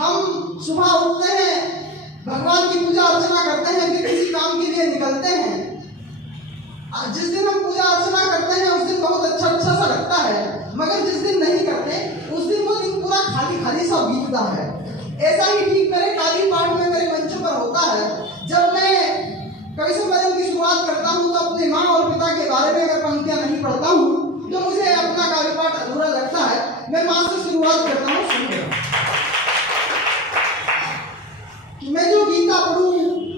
हम सुबह उठते हैं, भगवान की पूजा अर्चना करते हैं, फिर किसी काम के लिए निकलते हैं। जिस दिन हम पूजा अर्चना करते हैं उस दिन बहुत अच्छा सा लगता है, मगर जिस दिन नहीं करते उस दिन वो दिन पूरा खाली खाली सा बीतता है। ऐसा ही ठीक मेरे काली पाठ में मेरे मंच पर होता है। जब मैं कवि सम्मेलन की शुरुआत करता हूँ तो अपने माँ और पिता के बारे में अगर पंक्तियां नहीं पढ़ता हूँ तो मुझे अपना काली पाठ अधूरा लगता है। मैं माँ से शुरुआत करता हूँ, सुनिए कि मैं जो गीता पढ़ूं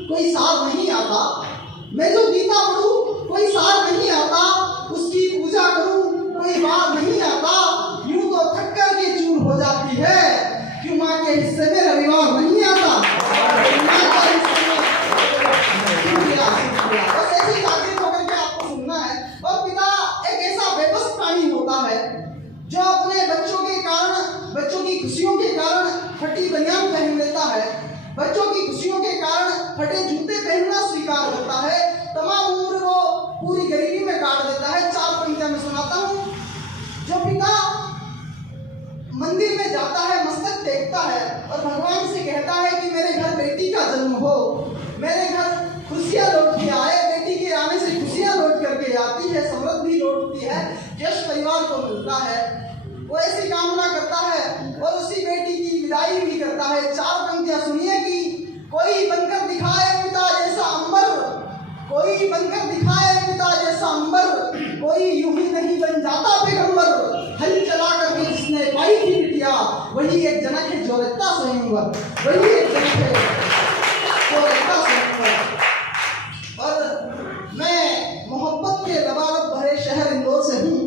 कोई सार नहीं आता, मैं जो गीता पढ़ूं कोई सार नहीं आता, उसकी पूजा करूं कोई बात नहीं आता, यूं तो थक कर के चूर हो जाती है, क्यों माँ के हिस्से में रविवार नहीं आता। बस ऐसे ही जागृत होकर के आपको सुनना है। और पिता एक ऐसा बेबस प्राणी होता है जो अपने बच्चों के कारण, बच्चों की खुशियों के कारण फटी बनियान पहन लेता है, बच्चों की खुशियों के कारण फटे जूते पहनना स्वीकार करता है, तमाम उम्र वो पूरी गरीबी में काट देता है। 4 पंक्तियां मैं सुनाता हूँ। जो पिता मंदिर में जाता है, मस्तक टेकता है और भगवान से कहता है कि मेरे घर बेटी का जन्म हो, मेरे घर खुशियां लौट के आए, बेटी के आने से खुशियां लौट करके आती है, समृद्धि लौटती है, यश परिवार को मिलता है, वो ऐसी कामना करता है और उसी बेटी की विदाई भी करता है। 4 पंक्तियां सुनिए कि कोई बनकर दिखाए पिता जैसा अंबर, कोई बनकर दिखाए पिता जैसा अंबर, कोई यूं ही नहीं बन जाता पैगंबर, हल चला करके जिसने पाई थी बिटिया, वही एक जनक है जो रखता स्वयंवर, वही एक जनक है जो रखता स्वयंवर। और मैं मोहब्बत के लबालब भरे शहर इंदौर से हूँ।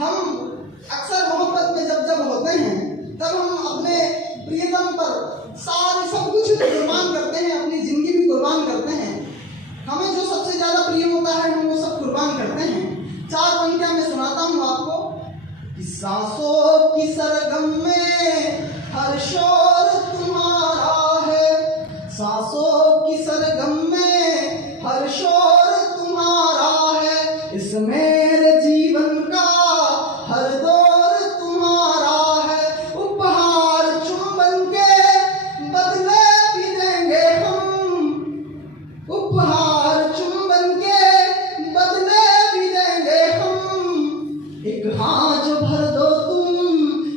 हम अक्सर मोहब्बत में जब होते हैं तब हम अपने प्रियतम पर सारे सब कुछ कुर्बान करते हैं, अपनी जिंदगी भी कुर्बान करते हैं। हमें जो सबसे ज्यादा प्रिय होता है हम वो सब कुर्बान करते हैं। 4 पंक्तियां मैं सुनाता हूँ आपको कि सांसों की सरगम में हर शोर तुम्हारा है, सांसों की सरगम में हर शोर तुम्हारा है, इस मेरे जीवन का हर दौर तुम्हारा है, उपहार चुंबन के बदले भी देंगे हम, उपहार चुंबन के बदले भी देंगे हम, एक हाथ भर दो तुम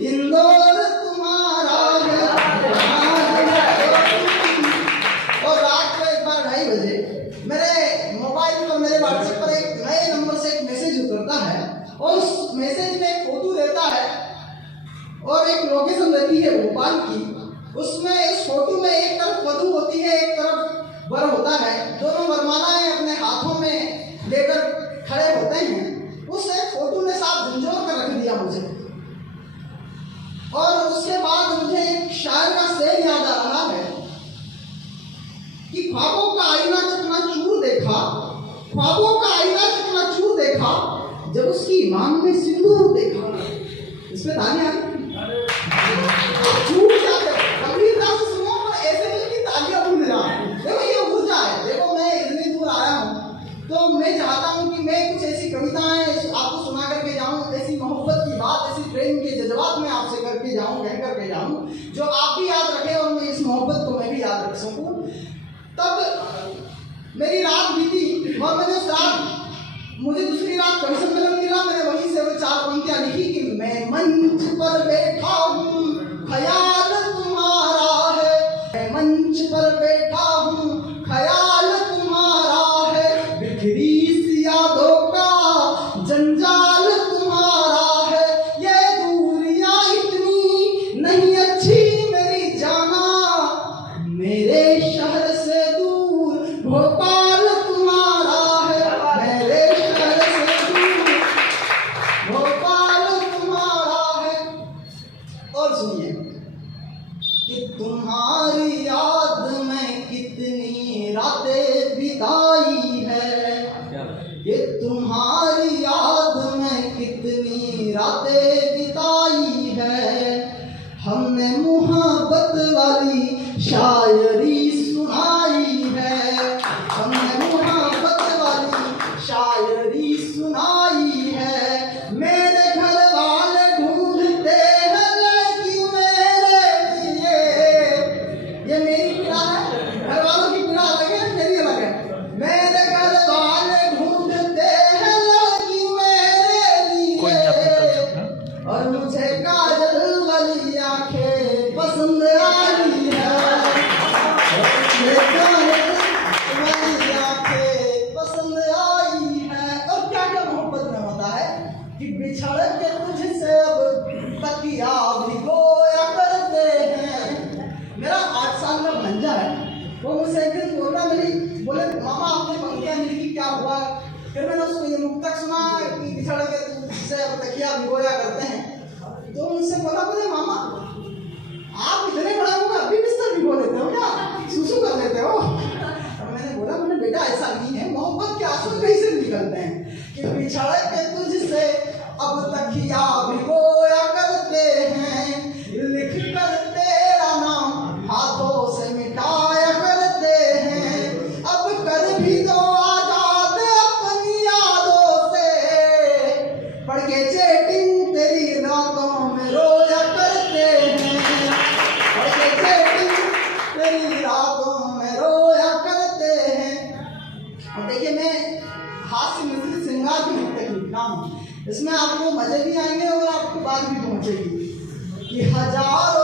इंदौर तुम्हारा है। और रात को एक बार 2:30 बजे मेरे मोबाइल पर, मेरे व्हाट्सएप पर एक नए नंबर से एक मैसेज उतरता है और उस मैसेज में एक फोटो रहता है और एक लोकेशन रहती है भोपाल की। उसमें इस फोटो में एक तरफ वधू होती है, एक तरफ वर होता है, दोनों वरमालाएं अपने हाथों में लेकर खड़े होते हैं। उस एक फोटो ने साथ झंझोर कर रख दिया मुझे। और उसके बाद मुझे एक शायर का शेर याद आ रहा है कि ख्वाबों का आईना चकनाचूर देखा, ख्वाबों का आईना चकनाचूर देखा, जब उसकी मांग में सिंदूर देखा। इसमें तालियां छूट जाते, गंभीरता से सुनो, और ऐसे नहीं कि तालियां बूंद रहा है। देखो ये ऊर्जा है। देखो मैं इतनी दूर आया हूँ तो मैं चाहता हूँ कि मैं कुछ ऐसी कविताएं आपको सुना करके जाऊँ, ऐसी मोहब्बत की बात, ऐसी प्रेम के जज्बात में आपसे करके जाऊँ, कह करके जाऊँ जो आप भी याद रखें और मैं इस मोहब्बत को मैं भी याद रख सकूँ। तब मेरी रात बीती और मैंने उस रात, मुझे दूसरी रात कवि सम्मेलन मिला, मैंने वहीं से वो 4 पंक्तियां लिखी कि मैं मंच पर बैठा हूँ, ख्याल तुम्हारा है, मैं मंच पर बैठा हूँ, ख्याल तुम्हारा है, बिखरी सी यादों का जंजाल तुम्हारा है, ये दूरियां इतनी नहीं अच्छी मेरी जाना, मेरे शहर से दूर भोपाल तुम्हारा है, मेरे शहर से दूर भोपाल तुम्हारा है। और सुनिए कि तुम्हारी याद में कितनी रातें बिताई है, ये तुम्हारी याद में कितनी रातें बिताई है, हमने मोहब्बत वाली शायरी सुनाई है, हमने मोहब्बत वाली शायरी सुनाई है, मेरे घर वाले ढूंढते हैं लड़की मेरे लिए, और मुझे काजल वाली आंखें पसंद आई है, मुझे काजल वाली आंखें पसंद आई है। और क्या क्या मोहब्बत में होता है कि बिछड़ के तुझसे अब तकिया भिगोया करते हैं। मेरा 8 साल का भंजा है, वो मुझसे एक दिन बोले मामा आपने पंखियाँ मिली कि क्या हुआ। फिर मैंने उसको ये मुक्तक सुना कि बिछड़ के तुझसे अब तकिया भिगोया करते हैं। तो उनसे बोला मामा आप इतने बड़े हो अभी बिस्तर भिगो लेते हो क्या, सुसु कर लेते हो। और मैंने बोला बेटा ऐसा नहीं है, मोहब्बत के आंसू कैसे निकलते हैं कि बिछड़ के तुझसे अब तकिया भिगोया करते हैं, लिख कर तेरा नाम हाथों से मिटाया करते हैं। अब कर भी दो आजाद अपनी यादों से, पढ़ के चेटिंग तेरी रातों में रोया करते हैं, पढ़ के चेटिंग तेरी रातों में रोया करते हैं। और देखिए मैं हास्य मिश्रित श्रृंगार की मुक्तक लिखता हूँ, इसमें आपको मजे भी आएंगे और आपको बात भी पहुंचेगी कि हजार